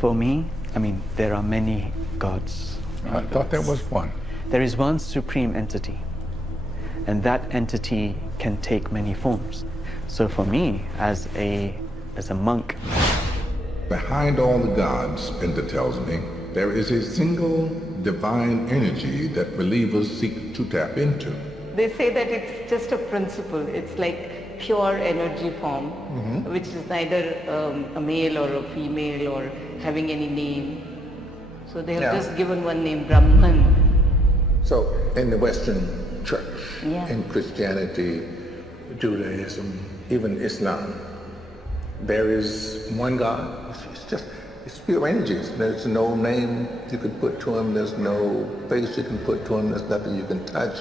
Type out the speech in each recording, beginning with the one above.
For me, I mean, there are many gods. I thought there was one. There is one supreme entity, and that entity can take many forms. So for me, as a monk, Behind all the gods, Pinta tells me, there is a single divine energy that believers seek to tap into. They say that it's just a principle. It's like pure energy form, which is neither a male or a female or having any name. So they have just given one name, Brahman. So in the Western Church, Yeah. in Christianity, Judaism, even Islam, there is one God. It's pure energies. There's no name you can put to him. There's no face you can put to him. There's nothing you can touch.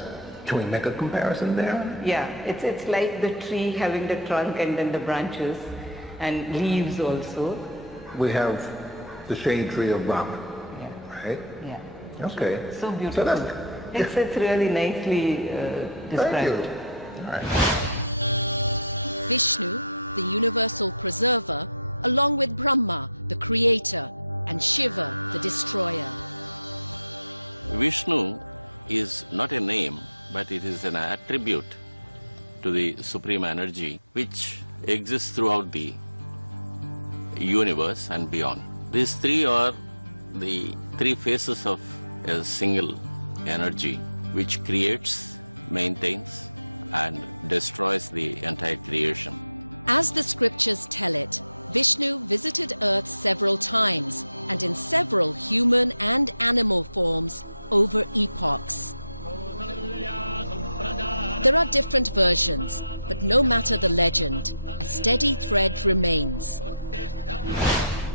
Can we make a comparison there? Yeah, it's like the tree having the trunk and then the branches and leaves also. We have the shade tree of Brahma, Yeah. right? Yeah. Okay. So beautiful. It's really nicely described. Thank you. All right.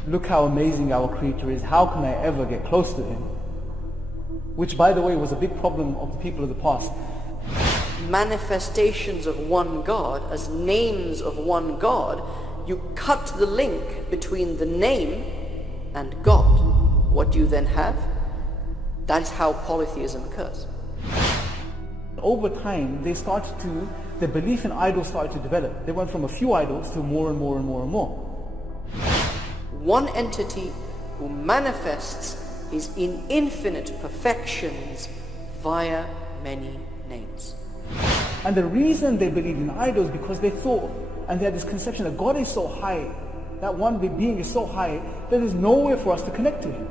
Look how amazing our Creator is. How can I ever get close to Him? Which, by the way, was a big problem of the people of the past. Manifestations of one God, as names of one God, you cut the link between the name and God. What do you then have? That is how polytheism occurs. Over time, their belief in idols started to develop. They went from a few idols to more and more and more and more. One entity who manifests is in infinite perfections via many names. And the reason they believed in idols because they thought, and they had this conception that God is so high, that one being is so high, that there's nowhere for us to connect to Him.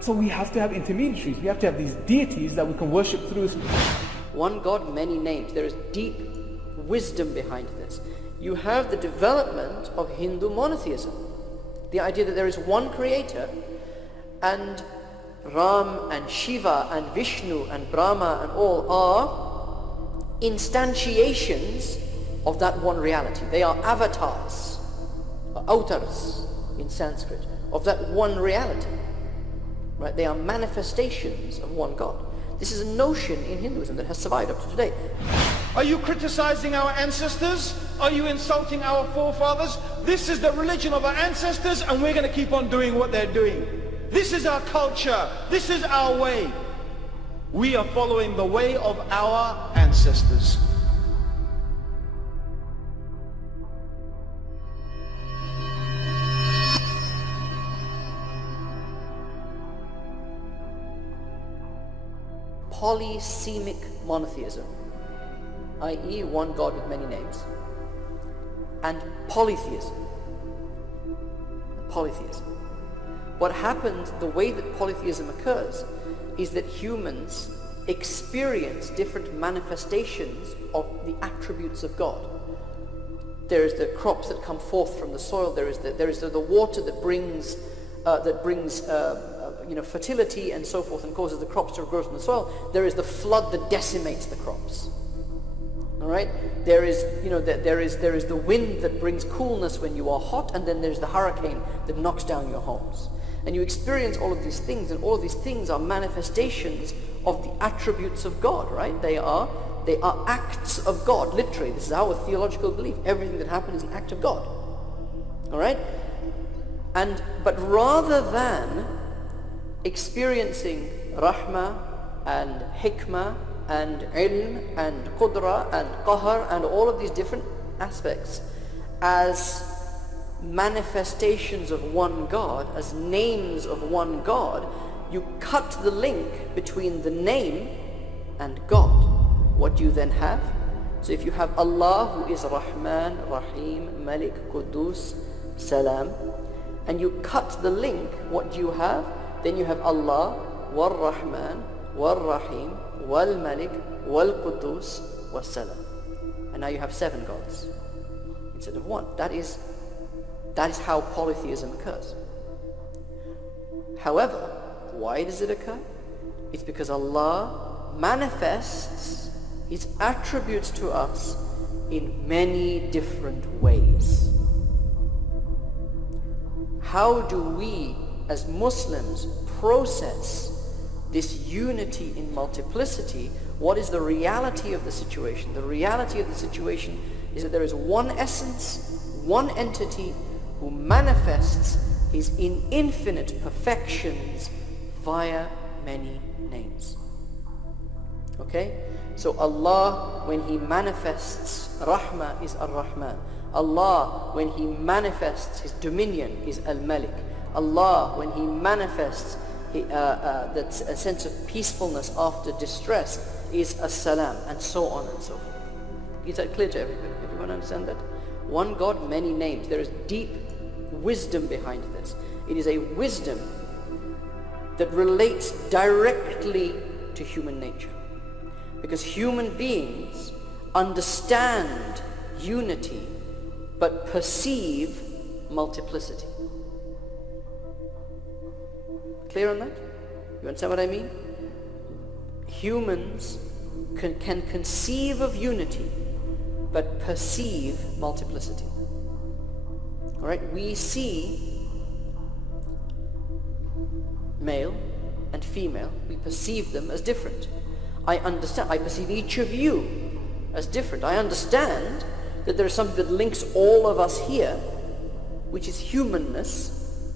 So we have to have intermediaries. We have to have these deities that we can worship through. One God, many names. There is deep wisdom behind this. You have the development of Hindu monotheism. The idea that there is one creator, and Ram and Shiva and Vishnu and Brahma and all are instantiations of that one reality. They are avatars, avatars in Sanskrit, of that one reality. Right? They are manifestations of one God. This is a notion in Hinduism that has survived up to today. Are you criticizing our ancestors? Are you insulting our forefathers? This is the religion of our ancestors, and we're going to keep on doing what they're doing. This is our culture. This is our way. We are following the way of our ancestors. Polysemic monotheism, i.e. one God with many names, and polytheism. What happens, the way that polytheism occurs, is that humans experience different manifestations of the attributes of God. There is the crops that come forth from the soil. There is the water that brings fertility and so forth and causes the crops to grow from the soil. There is the flood that decimates the crops. All right. There is the wind that brings coolness when you are hot, and then there's the hurricane that knocks down your homes. And you experience all of these things, and all of these things are manifestations of the attributes of God. Right? They are acts of God. Literally, this is our theological belief. Everything that happens is an act of God. All right. But rather than experiencing rahmah and hikmah and ilm and qudra and qahr and all of these different aspects as manifestations of one God, as names of one God, you cut the link between the name and God. What do you then have? So if you have Allah, who is Rahman, Rahim, Malik, Qudus, Salam, and you cut the link, what do you have? Then you have Allah, Wal Rahman, Wal Rahim, Wal Malik, Wal Qudus, Wal Salam. And now you have 7 gods instead of 1. That is how polytheism occurs. However, why does it occur? It's because Allah manifests His attributes to us in many different ways. How do we as Muslims process this unity in multiplicity? What is the reality of the situation? The reality of the situation is that there is one essence, one entity who manifests His infinite perfections via many names. Okay? So Allah, when He manifests Rahmah, is Ar-Rahman. Allah, when He manifests His dominion, is Al-Malik. Allah, when He manifests that sense of peacefulness after distress, is As-Salam, and so on and so forth. Is that clear to everybody? Everyone understand that? One God, many names. There is deep wisdom behind this. It is a wisdom that relates directly to human nature. Because human beings understand unity but perceive multiplicity. Clear on that? You understand what I mean? Humans can conceive of unity but perceive multiplicity. Alright? We see male and female, we perceive them as different. I perceive each of you as different. I understand that there is something that links all of us here, which is humanness.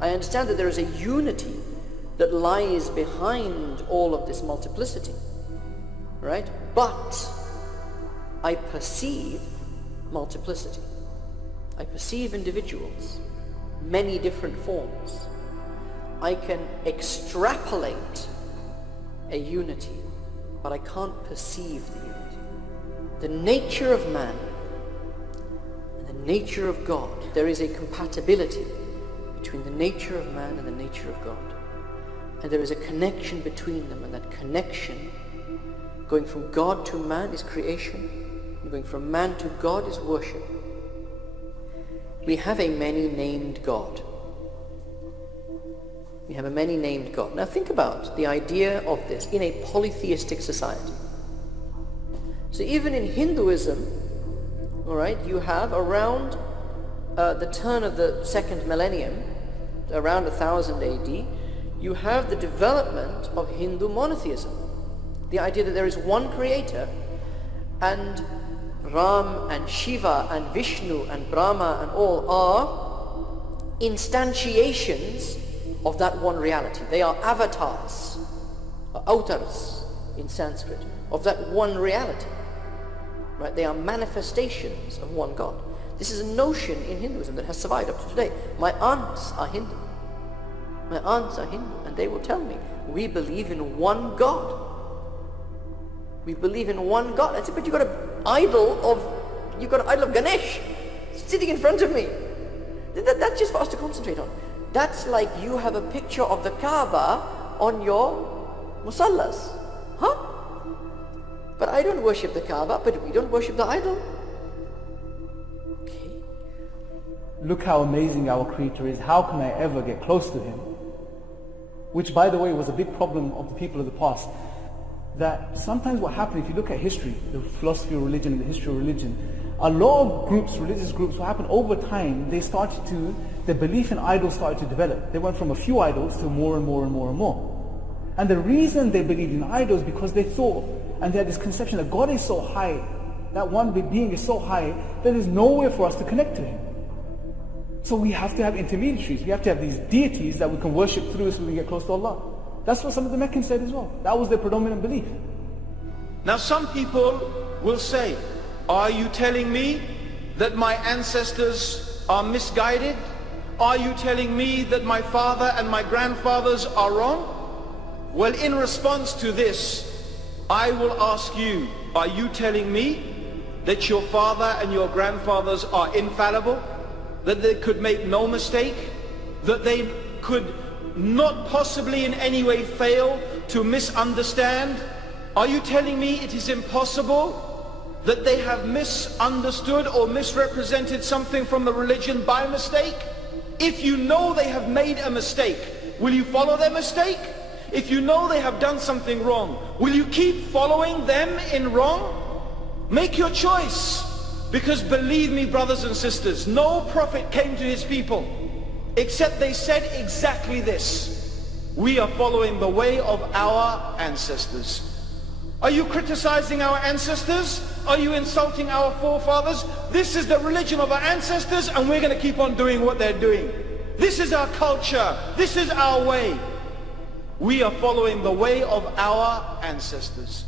I understand that there is a unity that lies behind all of this multiplicity, right? But I perceive multiplicity. I perceive individuals, many different forms. I can extrapolate a unity, but I can't perceive the unity. The nature of man and the nature of God, there is a compatibility between the nature of man and the nature of God. And there is a connection between them, and that connection, going from God to man, is creation, and going from man to God is worship. We have a many-named God. We have a many-named God. Now think about the idea of this in a polytheistic society. So even in Hinduism, all right, you have around the turn of the 2nd millennium, around 1000 AD, you have the development of Hindu monotheism. The idea that there is one creator, and Ram and Shiva and Vishnu and Brahma and all are instantiations of that one reality. They are avatars, avatars in Sanskrit, of that one reality. Right? They are manifestations of one God. This is a notion in Hinduism that has survived up to today. My aunts are Hindu. My aunts are Hindu, and they will tell me, we believe in one God. We believe in one God. I said, but you've got an idol of Ganesh sitting in front of me. That's just for us to concentrate on. That's like you have a picture of the Kaaba on your musallas. Huh? But I don't worship the Kaaba, but we don't worship the idol. Okay. Look how amazing our Creator is. How can I ever get close to Him? Which, by the way, was a big problem of the people of the past. That sometimes what happened, if you look at history, the philosophy of religion, the history of religion, a lot of groups, religious groups, what happened over time, their belief in idols started to develop. They went from a few idols to more and more and more and more. And the reason they believed in idols because they thought, and they had this conception that God is so high, that one being is so high, that there's nowhere for us to connect to Him. So we have to have intermediaries. We have to have these deities that we can worship through so we can get close to Allah. That's what some of the Meccans said as well. That was their predominant belief. Now some people will say, are you telling me that my ancestors are misguided? Are you telling me that my father and my grandfathers are wrong? Well, in response to this, I will ask you, are you telling me that your father and your grandfathers are infallible? That they could make no mistake? That they could not possibly in any way fail to misunderstand? Are you telling me it is impossible that they have misunderstood or misrepresented something from the religion by mistake? If you know they have made a mistake, will you follow their mistake? If you know they have done something wrong, will you keep following them in wrong? Make your choice. Because believe me, brothers and sisters, no prophet came to his people except they said exactly this: we are following the way of our ancestors. Are you criticizing our ancestors? Are you insulting our forefathers? This is the religion of our ancestors, and we're going to keep on doing what they're doing. This is our culture. This is our way. We are following the way of our ancestors.